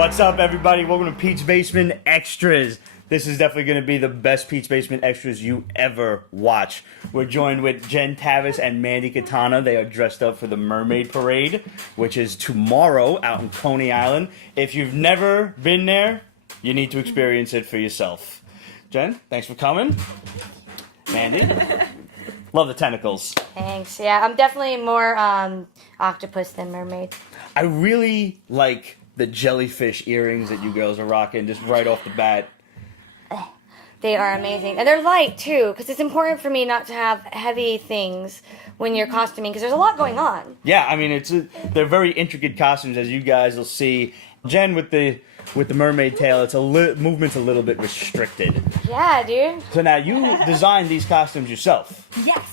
What's up, everybody? Welcome to Pete's Basement Extras. This is definitely going to be the best Pete's Basement Extras you ever watch. We're joined with Jen Taves and Mandy Kitana. They are dressed up for the Mermaid Parade, which is tomorrow out in Coney Island. If you've never been there, you need to experience it for yourself. Jen, thanks for coming. Mandy, love the tentacles. Thanks. Yeah, I'm definitely more octopus than mermaid. I really like the jellyfish earrings that you girls are rocking just right off the bat. They are amazing. And they're light, too, because it's important for me not to have heavy things when you're costuming, because there's a lot going on. Yeah, I mean, they're very intricate costumes, as you guys will see. Jen, with the mermaid tail, movement's a little bit restricted. Yeah, dude. So now, you designed these costumes yourself. Yes,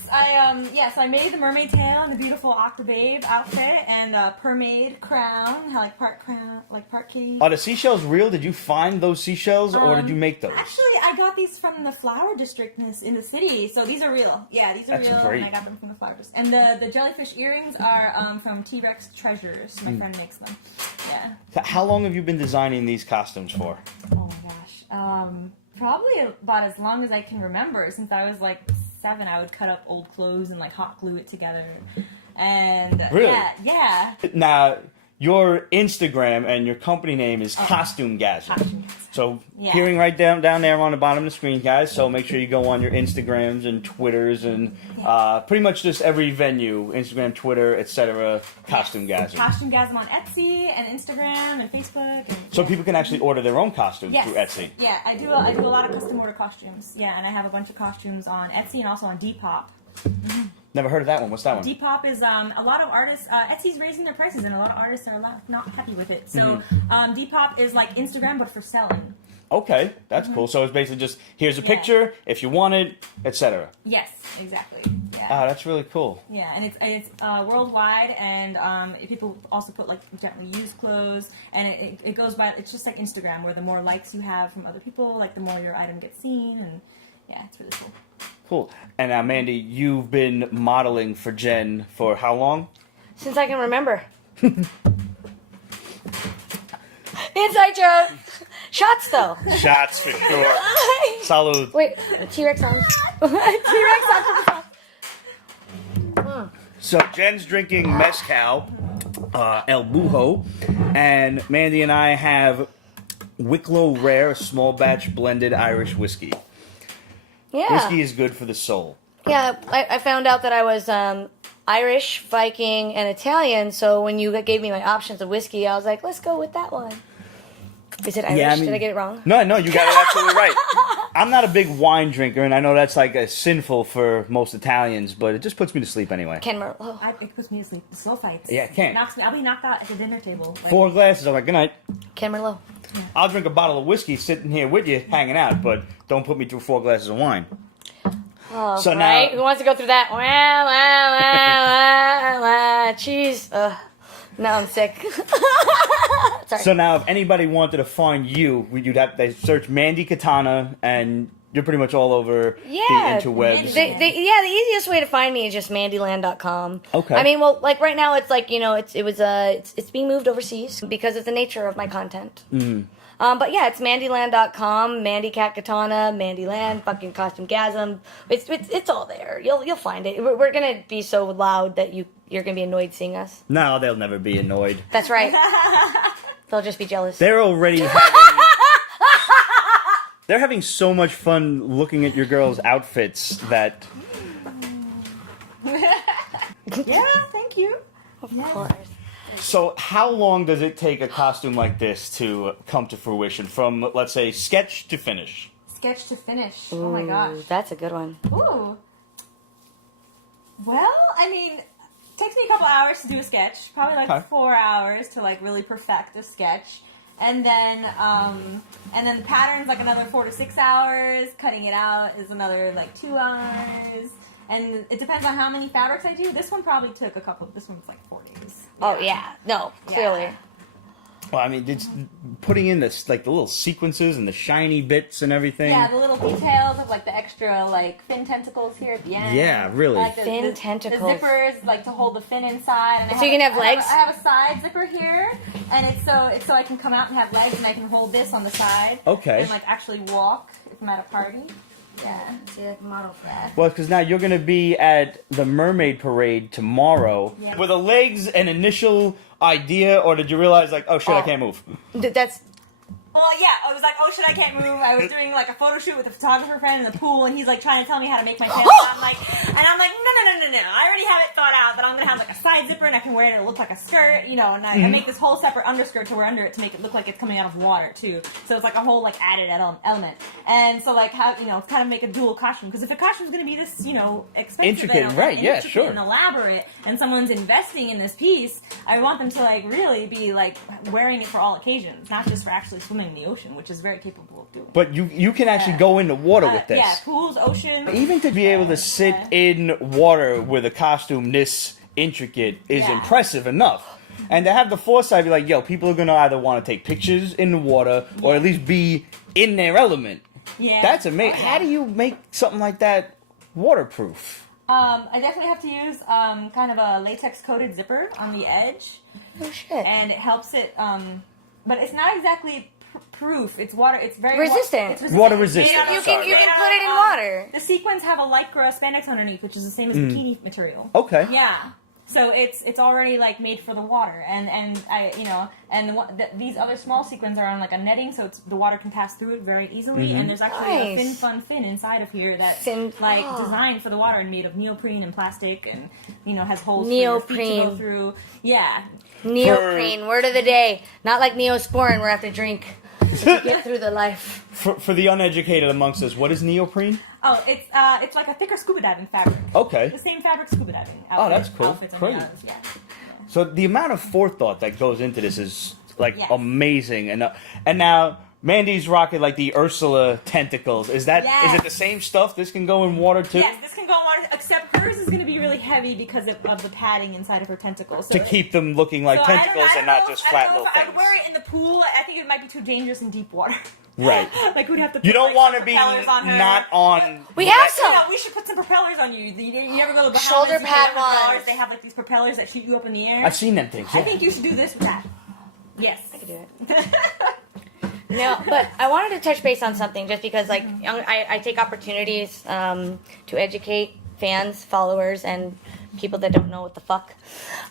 I made the mermaid tail and the beautiful Octobabe outfit and a permaid crown, like part kitty. Are the seashells real? Did you find those seashells, or did you make those? Actually, I got these from the flower district in the city, so these are real. Yeah, these are real, great. and I got them from the flower district. And the jellyfish earrings are from T-Rex Treasures. My friend makes them. Yeah. So how long have you been designing these costumes for? Oh my gosh. Probably about as long as I can remember. Since I was like 7, I would cut up old clothes and like hot glue it together. And Really? Yeah. Now, your Instagram and your company name is Costumegasm. So, hearing right down there on the bottom of the screen, guys. So make sure you go on your Instagrams and Twitters and pretty much just every venue, Instagram, Twitter, etc. Costumegasm. Costumegasm on Etsy and Instagram and Facebook. And, so people can actually order their own costumes yes. through Etsy. Yeah, I do a lot of custom order costumes. Yeah, and I have a bunch of costumes on Etsy and also on Depop. Never heard of that one. What's that one? Depop is a lot of artists. Etsy's raising their prices, and a lot of artists are not happy with it. So Depop is like Instagram, but for selling. Okay, that's cool. So it's basically just here's a picture if you want it, etc. Yes, exactly. Yeah. Ah, that's really cool. Yeah, and it's worldwide, and people also put like gently used clothes, and it goes by. It's just like Instagram, where the more likes you have from other people, like the more your item gets seen, and yeah, it's really cool. Cool. And now, Mandy, you've been modeling for Jen for how long? Since I can remember. Inside joke. Shots, though. Shots for sure. Salud. Wait, T-Rex arms. T-Rex arms. So Jen's drinking mezcal, El Bujo, and Mandy and I have Wicklow Rare small batch blended Irish whiskey. Yeah. Whiskey is good for the soul. Yeah, I found out that I was Irish, Viking, and Italian, so when you gave me my options of whiskey, I was like, let's go with that one. Is it Irish? Yeah, I mean, did I get it wrong? No, you got it absolutely right. I'm not a big wine drinker, and I know that's like sinful for most Italians, but it just puts me to sleep anyway. Ken Merlot. It puts me to sleep. The slow fights. Yeah, it can. Knocks me. I'll be knocked out at the dinner table. Right? 4 glasses, I'm like, good night. Ken Merlot. I'll drink a bottle of whiskey sitting here with you, hanging out, but don't put me through 4 glasses of wine. Oh, So right? now- Who wants to go through that? Cheese. Now I'm sick. Sorry. So now, if anybody wanted to find you, you'd have to search Mandy Kitana, and you're pretty much all over the interwebs. The easiest way to find me is just mandyland.com. Okay. I mean, well, like right now, it's like, you know, it's being moved overseas because of the nature of my content. Mm. But yeah, it's mandyland.com, Mandy Cat Kitana, Mandyland, fucking Costumegasm. It's all there. You'll find it. We're gonna be so loud that you're gonna be annoyed seeing us. No, they'll never be annoyed. That's right. They'll just be jealous. They're already they're having so much fun looking at your girls' outfits that... Yeah, thank you. Of course. So how long does it take a costume like this to come to fruition, from, let's say, sketch to finish? Sketch to finish. Oh my gosh. That's a good one. Ooh. Well, I mean, it takes me a couple hours to do a sketch. Probably like 4 hours to like really perfect a sketch. And then the pattern's like another 4 to 6 hours. Cutting it out is another like 2 hours. And it depends on how many fabrics I do. This one probably took this one's like 4 days. Oh, yeah. No, clearly. Well, I mean, it's putting in this like the little sequences and the shiny bits and everything. Yeah, the little details of like the extra like fin tentacles here at the end. Yeah, really. Like Fin tentacles. The zippers like to hold the fin inside. And So you can have legs? I have a side zipper here, and it's so I can come out and have legs, and I can hold this on the side. Okay. And like actually walk if I'm at a party. Yeah. See, like model for that. Well, because now you're going to be at the Mermaid Parade tomorrow. Yeah. Were the legs an initial idea, or did you realize, like, oh shit, I can't move? That's Well, yeah, I was like, oh shit, I can't move. I was doing like a photo shoot with a photographer friend in the pool, and he's like trying to tell me how to make my tail. I'm like, no. I already have it thought out that I'm gonna have like a side zipper, and I can wear it to look like a skirt, you know. And I make this whole separate underskirt to wear under it to make it look like it's coming out of water too. So it's like a whole like added element. And so like how kind of make a dual costume, because if a costume's gonna be this expensive, Intricate, and, right? Yeah, intricate sure. and elaborate, and someone's investing in this piece, I want them to like really be like wearing it for all occasions, not just for actually swimming in the ocean, which is very capable of doing. But you can actually go into water with this. Yeah, pools, ocean. Even to be able to sit in water with a costume this intricate is Yeah. impressive enough. And to have the foresight, be like, yo, people are gonna either want to take pictures in the water or at least be in their element. Yeah. That's amazing. Oh, yeah. How do you make something like that waterproof? I definitely have to use kind of a latex coated zipper on the edge, oh shit. and it helps it. But it's not exactly proof. It's water. It's very Resistant. It's Water resistant. Yeah, You Sorry. can put it in water. The sequins have a lycra spandex underneath, which is the same as bikini material. Okay. Yeah. So it's already like made for the water, and I these other small sequins are on like a netting, so the water can pass through it very easily. And there's actually Nice. a fin inside of here that's Fin- like oh. designed for the water and made of neoprene and plastic, and has holes for your feet to go Neoprene. through. Yeah. Neoprene, word of the day. Not like Neosporin, where I have to drink to get through the life. For the uneducated amongst us, what is neoprene? Oh, it's like a thicker scuba diving fabric. Okay. The same fabric scuba diving. Oh, that's cool. Outfits and Great. goggles, yeah. So the amount of forethought that goes into this is like Yes. amazing, and now Mandy's rocking like the Ursula tentacles. Is that Yes. is it the same stuff? This can go in water too. Yes, this can go in water, except hers is going to be really heavy because of the padding inside of her tentacles. So To keep them looking like so I don't- tentacles I don't and not know just if- flat I don't little know if things. I'd wear it in the pool. I think it might be too dangerous in deep water. Right. Like we'd have to. You put, don't like, want to some be propellers on her. not on. We have You know, some. we should put some propellers on you. You ever go to Bahamas? Shoulder you go to pad the bars, ones. They have like these propellers that shoot you up in the air. I've seen them things. I Yeah. think you should do this with that. Yes. I could do it. No, but I wanted to touch base on something just because, like, I take opportunities to educate fans, followers, and people that don't know what the fuck.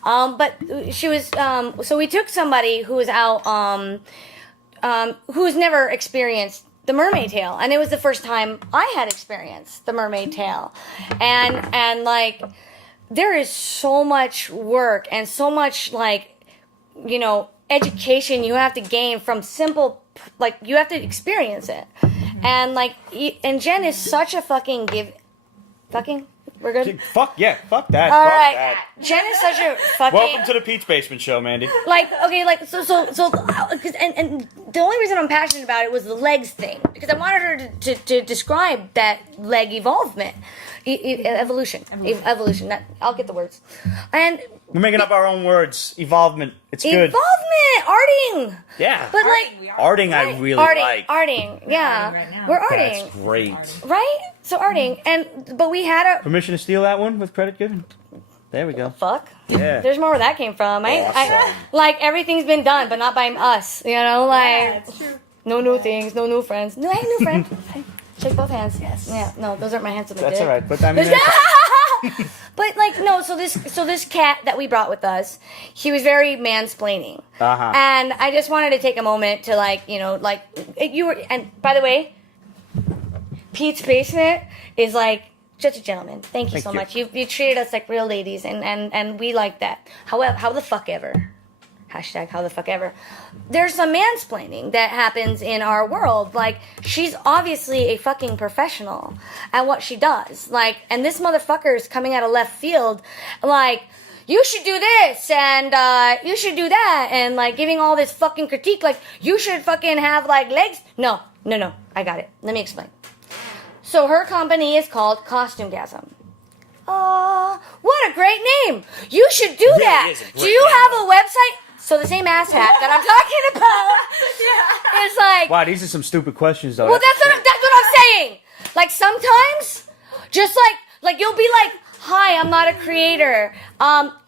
But she was, so we took somebody who was out, who's never experienced the mermaid tail, and it was the first time I had experienced the mermaid tail, and like, there is so much work and so much education you have to gain from simple, like, you have to experience it. And like, and Jen is such a fucking we're good. Fuck yeah. Fuck that. All fuck right, that. Jen is such a fucking. Welcome to the Peach Basement Show, Mandy. Like, okay, like, so, and the only reason I'm passionate about it was the legs thing, because I wanted her to describe that leg evolvement, evolution. I'll get the words, and We're making up our own words. Evolvement. It's good. evolvement, arting. Yeah. But Arting, we like, are. Arting, I right, really arting, like. arting, yeah, right now. we're arting, That's great. right? So arting, but we had a Permission to steal that one with credit given? There we go. fuck. Yeah. There's more where that came from. I Awesome. like, everything's been done, but not by us. You know, like. Yeah, it's true. No new things, no new friends. No, hey, new friend. Hey, shake both hands. Yes. Yeah. No, those aren't my hands with my That's dick. all right. Put that in there. But like, no. So this cat that we brought with us, he was very mansplaining. Uh-huh. And I just wanted to take a moment to you were. And by the way, Pete's Basement is like such a gentleman. Thank you Thank so you. much. You treated us like real ladies, and we like that. However, how the fuck ever. Hashtag how the fuck ever. There's some mansplaining that happens in our world. Like, she's obviously a fucking professional at what she does. Like, and this motherfucker is coming out of left field, like, you should do this, and you should do that, and like giving all this fucking critique, like, you should fucking have like legs. No, I got it. Let me explain. So her company is called Costumegasm. What a great name! You should do Really that. is a great Do you name. have a website? So the same ass hat that I'm talking about is like. Wow, these are some stupid questions, though. Well, that's what I'm saying. Like sometimes, just like you'll be like, "Hi, I'm not a creator.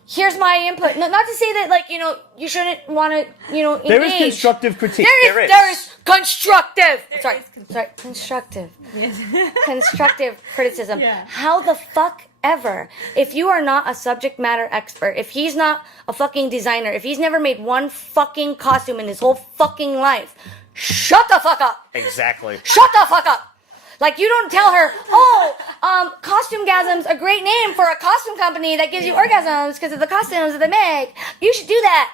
Here's my input." No, not to say that like you shouldn't want to engage. There is constructive critique. There is constructive. Sorry. Constructive. Yes. Constructive criticism. Yeah. How the fuck ever? If you are not a subject matter expert, if he's not a fucking designer, if he's never made one fucking costume in his whole fucking life, shut the fuck up. Exactly. Shut the fuck up. Like, you don't tell her, Costumegasm's a great name for a costume company that gives you orgasms because of the costumes that they make. You should do that.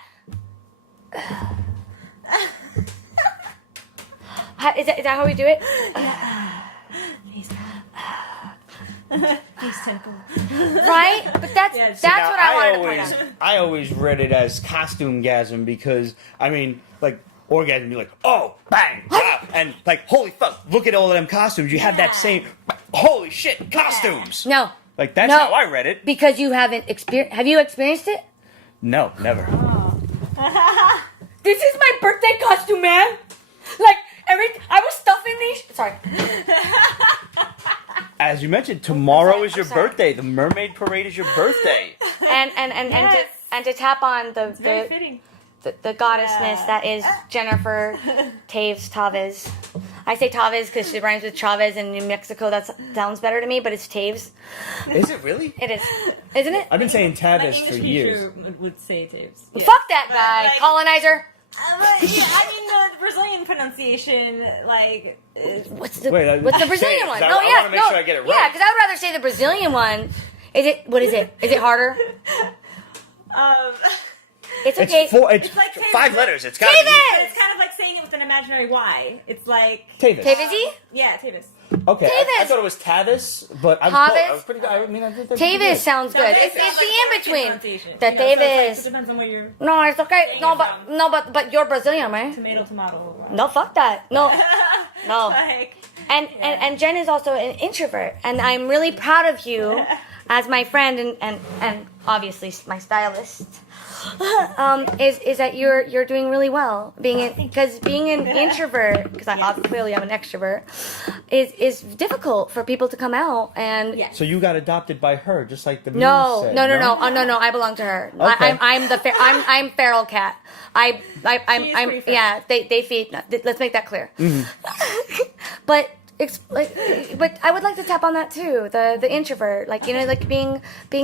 Is that how we do it? Peace temple. Right? But that's Yes. that's what I wanted to point out. I always read it as Costumegasm because, I mean, like, orgasm, you're like, oh, bang, wow, and like, holy fuck, look at all of them costumes. You have that same, holy shit, costumes. No. Like, that's No. how I read it. Because you haven't experienced. Have you experienced it? No, never. This is my birthday costume, man. Like, I was stuffing these. Sorry. As you mentioned, tomorrow I'm is your sorry. birthday. The Mermaid Parade is your birthday. And to tap on It's very fitting. the goddessness that is Jennifer Taves. I say Taves because she rhymes with Chavez, and in Mexico that sounds better to me, but it's Taves. Is it really? It is, isn't it? I've been saying Tavis English for teacher years. would say Taves. Yeah. Fuck that But, guy, like- colonizer. But, yeah, I mean the Brazilian pronunciation, like, What's the Wait, Brazilian say it, one? 'cause I No, wanna make sure I get it Yeah, right. because I would rather say the Brazilian one. What is it? Is it harder? um, It's okay. It's like Tavis. 5 letters. It's got to Tavis! but it's kind of like saying it with an imaginary Y. It's like, be Tavis. Tavisy? yeah, Tavis. Okay, I Tavis. thought it was Tavis, but I Tavis? was pretty good. I mean, I did that. Tavis sounds good. Tavis It's sounds the like in between. pronunciation. The You know, so it's like- Tavis. it depends on where you're No, it's okay. Saying But you're Brazilian, right? tomato. No, fuck that. No, no. Like, And Jen is also an introvert, and I'm really proud of you as my friend and obviously my stylist. Is that you're doing really well because being an introvert, because I clearly I'm an extrovert, is difficult for people to come out and. yeah. So you got adopted by her, just like the meme No, said, no. No, I belong to her. Okay. I'm feral cat. I'm pretty feral. yeah. They feed. Let's make that clear. But but I would like to tap on that too. The introvert, like being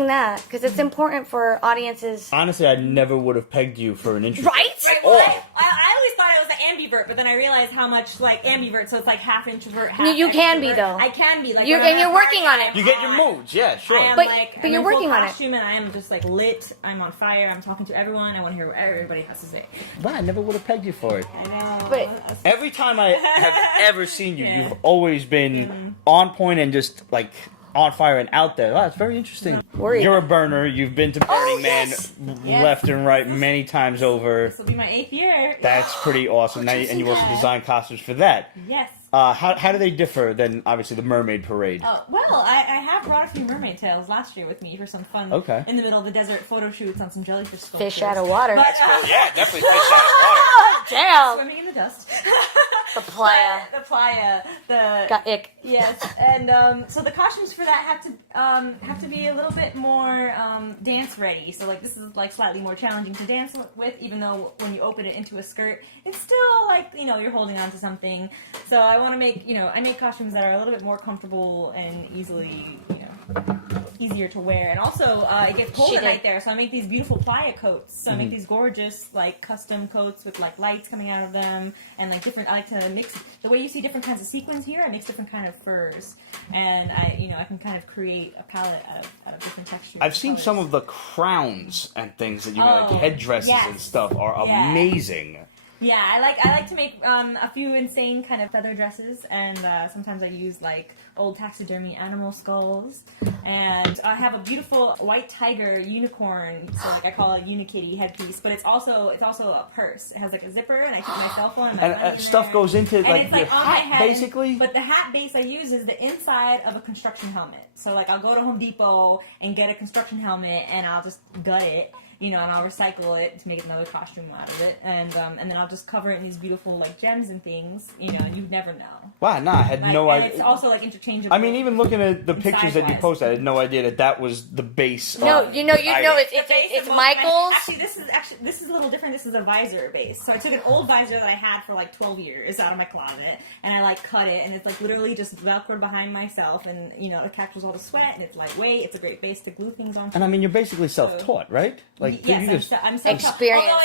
that, because it's important for audiences. Honestly, I never would have pegged you for an introvert. Right? At Well, all. I always thought it was an ambivert, but then I realized how much like ambivert, so it's like half introvert, half You can be, extrovert. though. I can be like You're- when I'm and you're at working party, on it. I'm You get your on. moods, yeah, sure. I am But like, you're I'm in working full on it. costume and I am just like lit. I'm on fire. I'm talking to everyone. I want to hear what everybody has to say. Wow, I never would have pegged you for it. I know. But- Every time I have ever seen you, Yeah. you've always been on point and just like on fire and out there. Wow, it's very interesting. Worried. You're a burner. You've been to Burning Man yes. left and right many times over. This will be my 8th year. That's pretty awesome. Now, and you also design costumes for that. Yes. How do they differ than obviously the Mermaid Parade? Well, I have brought a few mermaid tails last year with me for some fun. Okay. In the middle of the desert photo shoots on some jellyfish sculptures. Fish out of water. But, Yeah, definitely fish out of water. Damn. swimming in the dust. The playa. The playa. The Got ick. Yes, and so the costumes for that have to be a little bit more dance ready. So like this is like slightly more challenging to dance with, even though when you open it into a skirt, it's still like you're holding on to something. So I want to make I make costumes that are a little bit more comfortable and easier to wear. And also it gets cold She at did. night there, so I make these beautiful playa coats. So I make these gorgeous like custom coats with like lights coming out of them and like different. I like to mix the way you see different kinds of sequins here. I mix different kind of furs, and I can kind of create a palette out of different textures. I've and seen colors. some of the crowns and things that you make, Oh, like headdresses yes. and stuff, are Yeah. amazing. Yeah, I like to make a few insane kind of feather dresses, and sometimes I use like old taxidermy animal skulls, and I have a beautiful white tiger unicorn, so like I call it Unikitty headpiece, but it's also a purse. It has like a zipper, and I keep my cell phone and my money in Stuff there. goes into And like it's your like on my hat, head, basically. But the hat base I use is the inside of a construction helmet. So like I'll go to Home Depot and get a construction helmet, and I'll just gut it. and I'll recycle it to make another costume out of it, and then I'll just cover it in these beautiful like gems and things, and you'd never know. Wow, nah, I had no and idea. It's also like interchangeable. I mean, even looking at the pictures that you size-wise. posted, I had no idea that was the base. No, of you know, the item. it's Michael's. This is a little different. This is a visor base. So I took an old visor that I had for like 12 years out of my closet, and I like cut it, and it's like literally just velcroed behind myself, and it captures all the sweat, and it's lightweight. It's a great base to glue things onto. And I mean, you're basically self-taught, right? Like, Yes, you just I'm self-taught. Experience. Although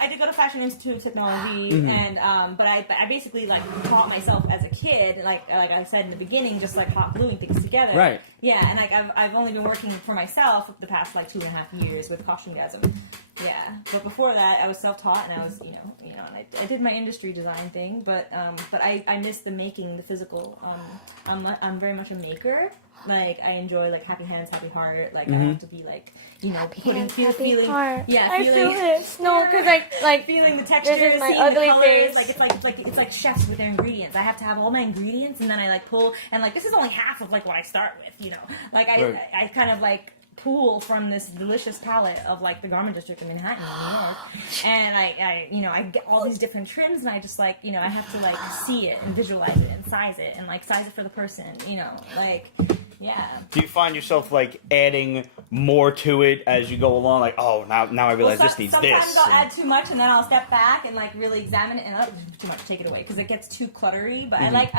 I did go to Fashion Institute of Technology, and but I basically like taught myself as a kid, like I said in the beginning, just like hot gluing things together. Right. Yeah, and like I've only been working for myself the past like 2.5 years with Costumegasm. Yeah, but before that I was self-taught, and I was and I did my industry design thing, but I miss the making, the physical. I'm very much a maker. Like I enjoy like happy hands, happy heart. Like I have to be like feeling heart. yeah, I feeling, feel this. No, because like feeling the textures, this is my seeing ugly the colors. face. Like it's like chefs with their ingredients. I have to have all my ingredients, and then I like pull, and like this is only half of like what I start with. Like Right. I kind of like pool from this delicious palette of like the garment district in Manhattan, New York, and I get all these different trims, and I just like I have to like see it and visualize it and size it and like size it for the person, like. Yeah. Do you find yourself like adding more to it as you go along? Like, oh, now I realize this needs sometimes this. I'll add too much, and then I'll step back and like really examine it, and too much, take it away because it gets too cluttery. But I like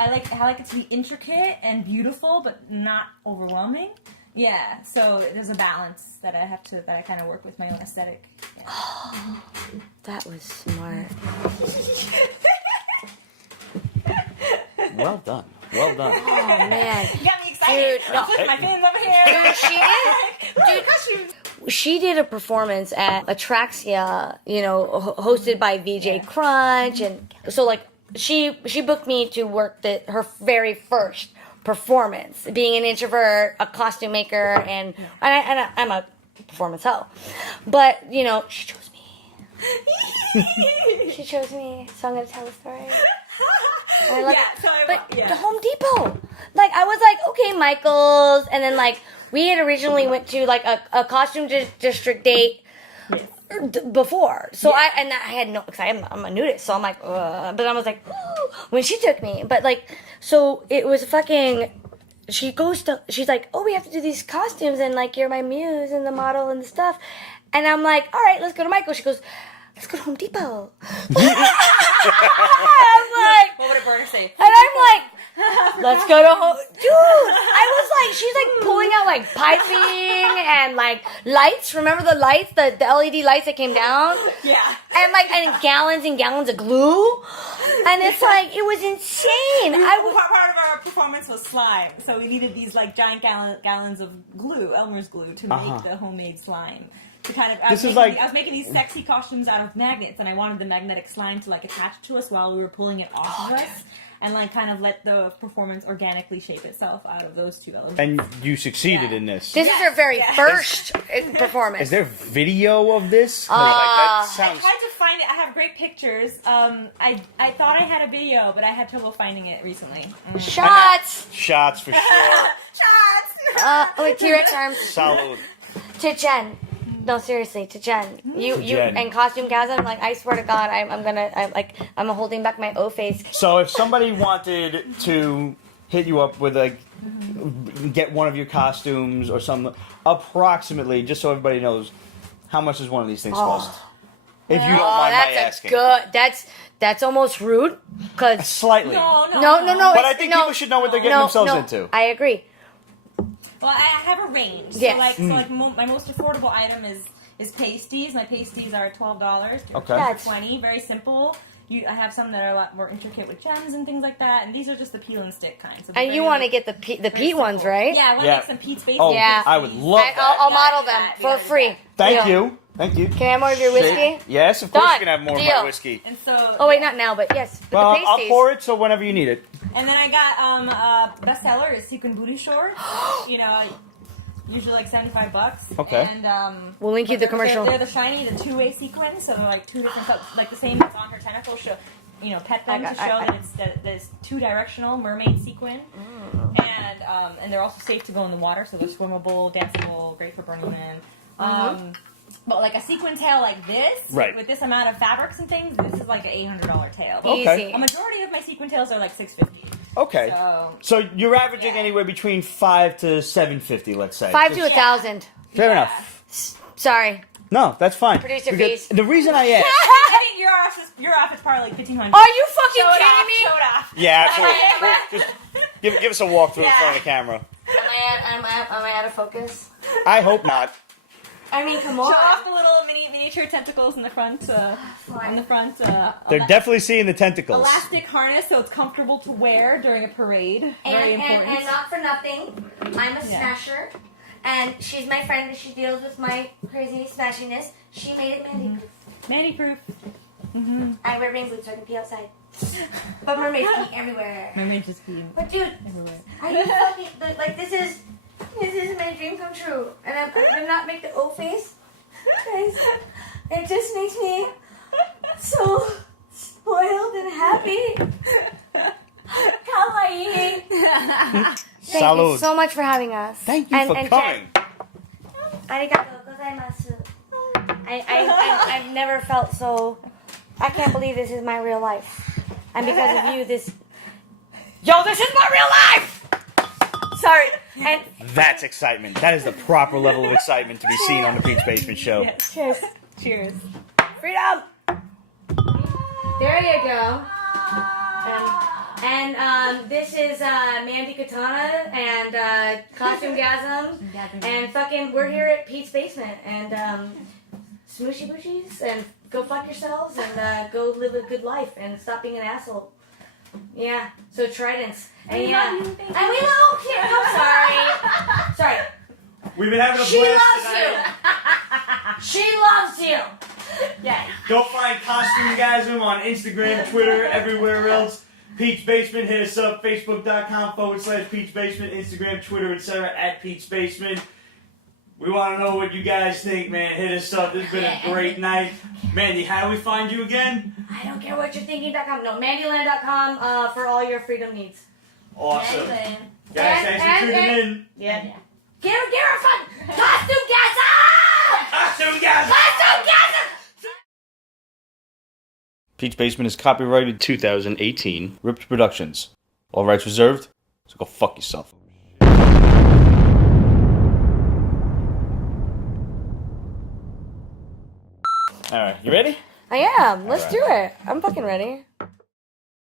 it to be intricate and beautiful, but not overwhelming. Yeah. So there's a balance that I kind of work with my own aesthetic. Yeah. that was smart. Well done. Well done. Oh man. You got me excited. Dude, no. I'm putting my fins over here. She did a performance at Atraxia, hosted by VJ Crunch, and so like she booked me to work her very first performance, being an introvert, a costume maker, and I'm a performance hoe, but she chose me. She chose me, so I'm gonna tell the story. And I love it. But the Home Depot, like I was like, okay, Michael's, and then like we had originally went to like a costume district date before, so I had no, because I'm a nudist, so I'm like, but I was like, ooh, when she took me, but like, so it was fucking. She's like, oh, we have to do these costumes, and like you're my muse and the model and the stuff, and I'm like, all right, let's go to Michael. She goes, let's go to Home Depot. I'm like, What would a burner say? and I'm like, let's go to Home. Dude, I was like, she's like pulling out like piping and like lights. Remember the lights, the LED lights that came down? Yeah. And gallons and gallons of glue. And it's like, it was insane. Part of our performance was slime, so we needed these like giant gallons of glue, Elmer's glue, to make the homemade slime. To kind of, I was making these sexy costumes out of magnets, and I wanted the magnetic slime to like attach to us while we were pulling it off of us, and like kind of let the performance organically shape itself out of those two elements. And you succeeded in this. This is her very first performance. Is there video of this? 'Cause, that sounds. I tried to find it. I have great pictures. I thought I had a video, but I had trouble finding it recently. Shots! Shots for sure. Shots! Wait, T-Rex arms. Salud. To Jen. No, seriously, to Jen. You Jen. and Costumegasm, like, I swear to God, I'm holding back my O face. So if somebody wanted to hit you up with like get one of your costumes or something, approximately, just so everybody knows, how much does one of these things cost? If you don't mind my asking. That's almost rude, cause Slightly. No. But I think people should know what they're getting themselves into. I agree. Well, I have a range. Yes. My most affordable item is pasties. My pasties are $12. Okay. That's $20. Very simple. I have some that are a lot more intricate with gems and things like that, and these are just the peel and stick kind. So And you want to get the Pete ones, right? Yeah, I want to make some Pete's pasties. Oh, Yeah. I would love that. I'll model them that. for free. Thank Deal. you. Thank you. Can I have more of your whiskey? Yes, of course Done. you can have more of Deal. my whiskey. And so, Oh wait, not now, but yes. But Well, the I'll pasties. pour it so whenever you need it. and then I got bestseller is sequin booty shorts. Usually like $75. Okay. And We'll link you the commercial. They're the shiny, the two-way sequins, so they're like two different colors, like the same that's on her tentacle. Show, pet them to show that it's two-directional mermaid sequin, and they're also safe to go in the water, so they're swimmable, danceable, great for Burning Man. But like a sequin tail like this, Right. with this amount of fabrics and things, this is like an $800 tail. Okay. Easy. A majority of my sequin tails are like $650. Okay. So you're averaging anywhere between $500 to $750, let's say. 5 to 1,000. Fair enough. Sorry. No, that's fine. Producer Because fees. the reason I asked. I think your outfit's probably like $1,500. Are you fucking Show it kidding off, me? show it off. Yeah, absolutely. Am I- Just give us a walkthrough in front of the camera. Am I out of focus? I hope not. I mean, come Show on. off the little miniature tentacles in the front. On the front. They're definitely seeing the tentacles. Elastic harness, so it's comfortable to wear during a parade. Very important. And not for nothing, I'm a smasher, and she's my friend, and she deals with my crazy smashiness. She made it Mandy proof. Mandy proof. I wear rain boots so I can pee outside. But mermaids pee everywhere. Mermaids just pee But dude, everywhere. are you fucking like this is my dream come true, and I'm gonna not make the O face, guys. It just makes me so spoiled and happy. Kawaii. Thank Salud. you so much for having us. Thank you for coming. Arigato gozaimasu. I've never felt so. I can't believe this is my real life, and because of you, this is my real life. Sorry. And That's excitement. That is the proper level of excitement to be seen on the Peach Basement Show. Yes. cheers. Cheers. Freedom. There you go. And this is Mandy Katana and Costumegasm, and fucking we're here at Pete's Basement, and smooshy booshies, and go fuck yourselves, and go live a good life, and stop being an asshole. Yeah. So tridents. And We yeah. love you, thank And we love you. I'm sorry. Sorry. We've been having a She blast loves tonight. you. She loves you. Yeah. Go find Costumegasm on Instagram, Twitter, everywhere else. Peach Basement, hit us up, facebook.com/Peach Basement, Instagram, Twitter, etc. at Peach Basement. We want to know what you guys think, man. Hit us up. This has been a great night. Mandy, how do we find you again? I don't care what you're thinking.com. No, mandyland.com for all your freedom needs. Awesome. Anyway. Guys, thanks for tuning in. Yeah. Get her fun. Costumegasm! Costumegasm! Costumegasm! Peach Basement is copyrighted 2018. Ripped Productions. All rights reserved. So go fuck yourself. Alright, you ready? I am. Let's do it. I'm fucking ready.